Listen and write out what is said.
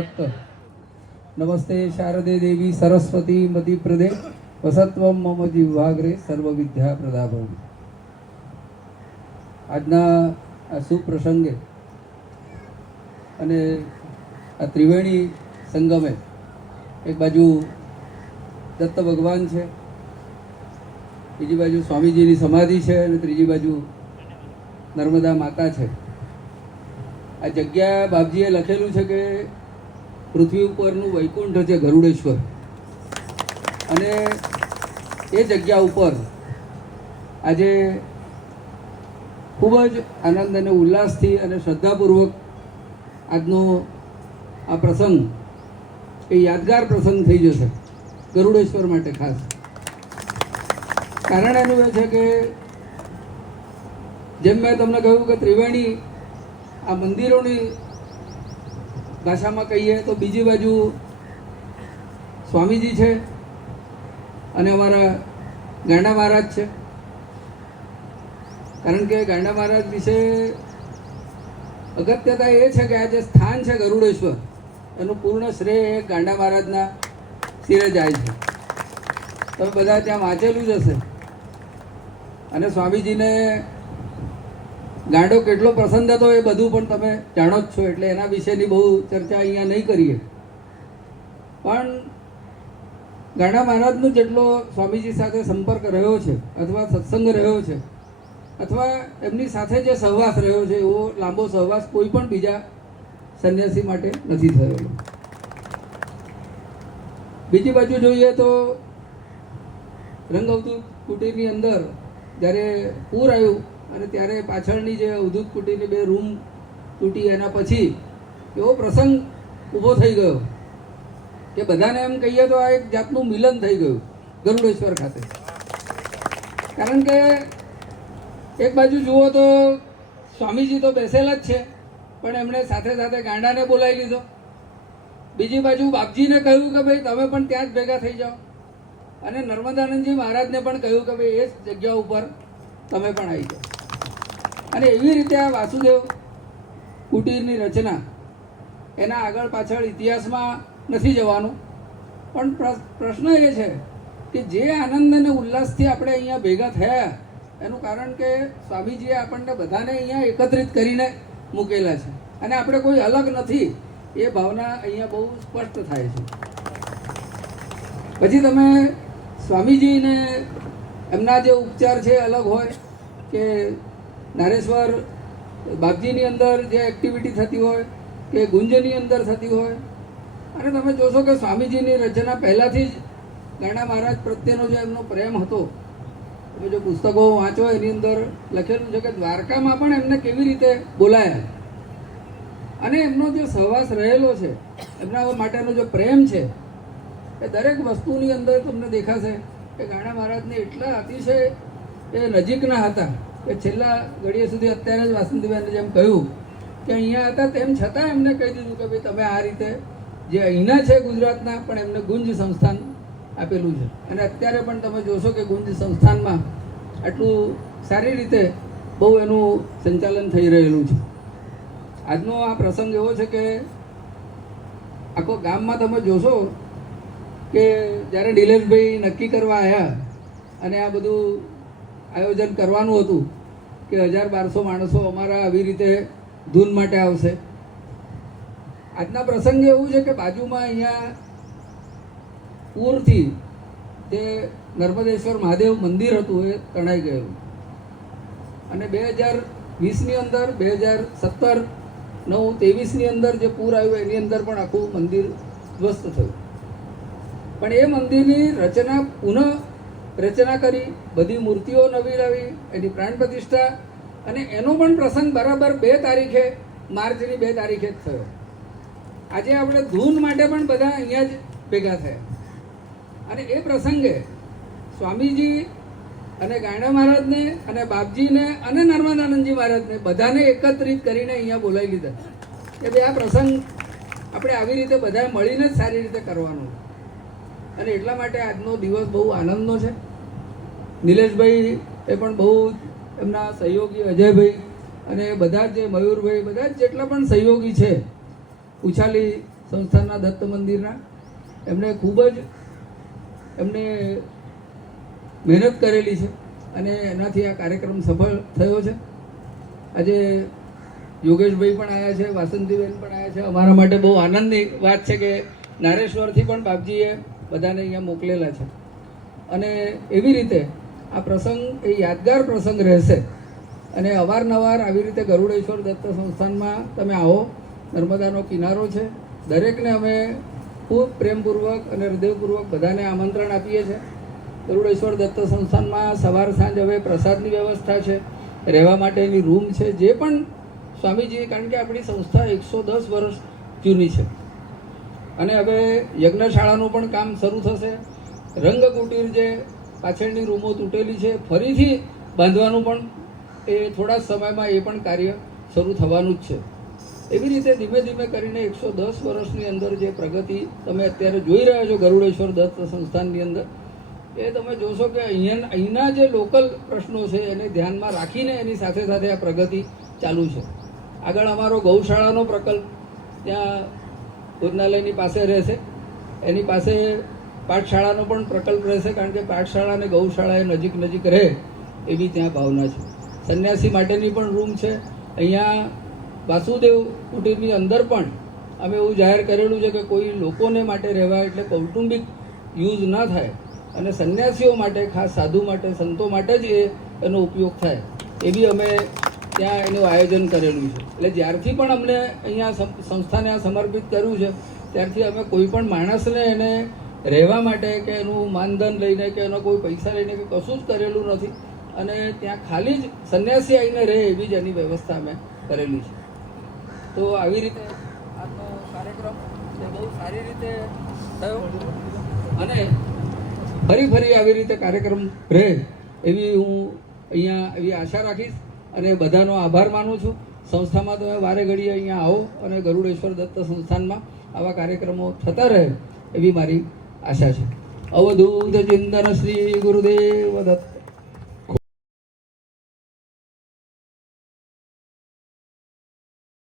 दत्त। नमस्ते शारदे देवी सरस्वती मति प्रदे वसत्वम मम जिह्वाग्रे सर्वविद्या प्रदाभव। આજના આ સુપ્રસંગે અને આ ત્રિવેણી સંગમે એક બાજુ દત્ત ભગવાન છે, બીજી બાજુ સ્વામીજીની સમાધિ છે અને ત્રીજી બાજુ નર્મદા માતા છે. આ જગ્યા બાપજીએ લખેલું છે કે પૃથ્વી ઉપરનું વૈકુંઠ છે ગરુડેશ્વર, અને એ જગ્યા ઉપર આજે ખૂબ જ આનંદ અને ઉલ્લાસથી અને શ્રદ્ધાપૂર્વક આજનો આ પ્રસંગ એ યાદગાર પ્રસંગ થઈ જશે ગરુડેશ્વર માટે. ખાસ કારણ એનું એ છે કે જેમ મેં તમને કહ્યું કે ત્રિવેણી આ મંદિરોની ભાષામાં કહીએ તો બીજી બાજુ સ્વામીજી છે અને અમારા ગાંડા મહારાજ છે. કારણ કે ગાંડા મહારાજ વિશે અગત્યતા એ છે કે આ જે સ્થાન છે ગરુડેશ્વર એનું પૂર્ણ શ્રેય ગાંડા મહારાજના શિરે જાય છે. તમે બધા ત્યાં વાંચેલું જ હશે. અને સ્વામીજીને ગાંડો કેટલો પસંદ હતો એ બધું પણ તમે જાણો જ છો, એટલે એના વિશેની બહુ ચર્ચા અહીંયા નહીં કરીએ. પણ ગાંડા મહારાજનો જેટલો સ્વામીજી સાથે સંપર્ક રહ્યો છે અથવા સત્સંગ રહ્યો છે અથવા એમની સાથે જે સહવાસ રહ્યો છે એવો લાંબો સહવાસ કોઈ પણ બીજા સંન્યાસી માટે નથી થયેલો. બીજી બાજુ જોઈએ તો રંગઅવધૂત કુટીરની અંદર જ્યારે પૂર આવ્યું અને ત્યારે પાછળની જે અવધૂત કુટીરની 2 રૂમ તૂટી, એના પછી એવો પ્રસંગ ઊભો થઈ ગયો કે બધાને એમ કહીએ તો આ એક જાતનું મિલન થઈ ગયું ગરુડેશ્વર ખાતે. કારણ કે એક બાજુ જુઓ તો સ્વામીજી તો બેસેલા જ છે, પણ એમણે સાથે સાથે ગાંડાને બોલાવી લીધો. બીજી બાજુ બાપજીને કહ્યું કે ભાઈ તમે પણ ત્યાં જ ભેગા થઈ જાઓ, અને નર્મદાનંદજી મહારાજને પણ કહ્યું કે ભાઈ એ જ જગ્યા ઉપર તમે પણ આવી જાઓ. અને એવી રીતે આ વાસુદેવ કુટીરની રચના, એના આગળ પાછળ ઇતિહાસમાં નથી જવાનું, પણ પ્રશ્ન એ છે કે જે આનંદ અને ઉલ્લાસથી આપણે અહીંયા ભેગા થયા એનું કારણ કે સ્વામીજીએ આપણને બધાને અહીંયા એકત્રિત કરીને મૂકેલા છે અને આપણે કોઈ અલગ નથી, એ ભાવના અહીંયા બહુ સ્પષ્ટ થાય છે. પછી તમે સ્વામીજીને એમના જે ઉપચાર છે અલગ હોય કે નારેશ્વર બાપજીની અંદર જે એક્ટિવિટી થતી હોય કે ગુંજની અંદર થતી હોય, અને તમે જોશો કે સ્વામીજીની રચના પહેલાંથી જ ગાંડા મહારાજ પ્રત્યેનો જે એમનો પ્રેમ હતો, તમે જો પુસ્તકો વાંચો એની અંદર લખેલું છે કે દ્વારકામાં પણ એમને કેવી રીતે બોલાયા, અને એમનો જે સહવાસ રહેલો છે, એમના માટેનો જે પ્રેમ છે એ દરેક વસ્તુની અંદર તમને દેખાશે કે ગાંડા મહારાજને એટલા અતિશય એ નજીકના હતા કે છેલ્લા ઘડીએ સુધી અત્યારે જ વાસંતીબેને જેમ કહ્યું કે અહીંયા હતા તેમ છતાં એમને કહી દીધું કે ભાઈ તમે આ રીતે જે અહીંના છે ગુજરાતના, પણ એમને ગુંજ સંસ્થાન આપેલું છે. અને અત્યારે પણ તમે જોશો કે ગુંજ સંસ્થાનમાં આટલું સારી રીતે બહુ એનું સંચાલન થઈ રહેલું છે. આજનો આ પ્રસંગ એવો છે કે આખો ગામમાં તમે જોશો કે જ્યારે નિલેશભાઈ નક્કી કરવા આવ્યા અને આ બધું આયોજન કરવાનું હતું કે 1000-1200 માણસો અમારા આવી રીતે ધૂન માટે આવશે. આજના પ્રસંગે એવું છે કે બાજુમાં અહીંયા પૂરથી જે નર્મદેશ્વર મહાદેવ મંદિર હતું એ તણાઈ ગયેલું, અને 2020ની અંદર 2017-9-23ની અંદર જે પૂર આવ્યું એની અંદર પણ આખું મંદિર ધ્વસ્ત થયું. પણ એ મંદિરની રચના કરી, બધી મૂર્તિઓ નવી લાવી, એની પ્રાણ પ્રતિષ્ઠા, અને એનો પણ પ્રસંગ બરાબર 2 તારીખે માર્ચની 2 તારીખે જ થયો. આજે આપણે ધૂન માટે પણ બધા અહીંયા જ ભેગા થયા, અને એ પ્રસંગે સ્વામીજી અને ગાંડા મહારાજને અને બાપજીને અને નર્મદાનંદજી મહારાજને બધાને એકત્રિત કરીને અહીંયા બોલાવી લીધા કે ભાઈ આ પ્રસંગ આપણે આવી રીતે બધા મળીને જ સારી રીતે કરવાનો. અને એટલા માટે આજનો દિવસ બહુ આનંદનો છે. નિલેશભાઈ એ પણ બહુ એમના સહયોગી અજયભાઈ અને બધા જે મયુરભાઈ, બધા જેટલા પણ સહયોગી છે, ઉછાલી સંસ્થાનના દત્ત મંદિરના. એમણે ખૂબ જ મહેનત કરેલી છે અને એનાથી આ કાર્યક્રમ સફળ થયો છે. આજે યોગેશભાઈ પણ આવ્યા છે, વાસંતીબેન પણ આવ્યા છે. અમારા માટે બહુ આનંદની વાત છે કે નારેશ્વરથી પણ બાપજીએ બધાને અહીંયા મોકલેલા છે. અને એવી રીતે આ પ્રસંગ એ યાદગાર પ્રસંગ રહેશે. અને અવારનવાર આવી રીતે ગરુડેશ્વર દત્ત સંસ્થાનમાં તમે આવો. નર્મદાનો કિનારો છે. દરેકને અમે ખૂબ પ્રેમપૂર્વક અને હૃદયપૂર્વક બધાને આમંત્રણ આપીએ છીએ. ગરુડેશ્વર દત્ત સંસ્થાનમાં સવાર સાંજ હવે પ્રસાદની વ્યવસ્થા છે, રહેવા માટેની રૂમ છે. જે પણ સ્વામીજી, કારણ કે આપણી સંસ્થા 110 વર્ષ જૂની છે અને હવે યજ્ઞશાળાનું પણ કામ શરૂ થશે. રંગકુટીર જે પાછળની રૂમો તૂટેલી છે ફરીથી બાંધવાનું પણ એ થોડા જ સમયમાં એ પણ કાર્ય શરૂ થવાનું જ છે. એવી રીતે ધીમે ધીમે કરીને 110 વર્ષની અંદર જે પ્રગતિ તમે અત્યારે જોઈ રહ્યા છો ગરુડેશ્વર દત્ત સંસ્થાનની અંદર, એ તમે જોશો કે અહીંના જે લોકલ પ્રશ્નો છે એને ધ્યાનમાં રાખીને એની સાથે સાથે આ પ્રગતિ ચાલુ છે. આગળ અમારો ગૌશાળાનો પ્રકલ્પ ત્યાં ભોજનાલયની પાસે રહેશે. એની પાસે પાઠશાળાનો પણ પ્રકલ્પ રહેશે, કારણ કે પાઠશાળા અને ગૌશાળા એ નજીક રહે એવી ત્યાં ભાવના છે. સંન્યાસી માટેની પણ રૂમ છે. અહીંયા વાસુદેવ કુટીરની અંદર પણ અમે એવું જાહેર કરેલું છે કે કોઈ લોકોને માટે રહેવા એટલે કૌટુંબિક યુઝ ના થાય અને સંન્યાસીઓ માટે, ખાસ સાધુ માટે, સંતો માટે જ એનો ઉપયોગ થાય એવી અમે ત્યાં એનું આયોજન કરેલું છે. એટલે જ્યારથી પણ અમને અહીંયા સંસ્થાને આ સમર્પિત કર્યું છે ત્યારથી અમે કોઈ પણ માણસને એને રહેવા માટે કે એનું માનધન લઈને કે એનો કોઈ પૈસા લઈને કે કશું જ કરેલું નથી. અને ત્યાં ખાલી જ સંન્યાસી આવીને રહે એવી જ એની વ્યવસ્થા અમે કરેલી છે. તો આવી રીતે આજનો કાર્યક્રમ એ બહુ સારી રીતે થયો અને ફરી આવી રીતે કાર્યક્રમ રહે એવી હું અહીંયા એવી આશા રાખીશ અને બધાનો આભાર માનું છું. સંસ્થામાં તમે વારે ઘડીએ અહીંયા આવો અને ગરુડેશ્વર દત્ત સંસ્થાનમાં આવા કાર્યક્રમો થતા રહે એવી મારી આશા છે. અવધૂત ચિંતન શ્રી ગુરુદેવ દત્ત.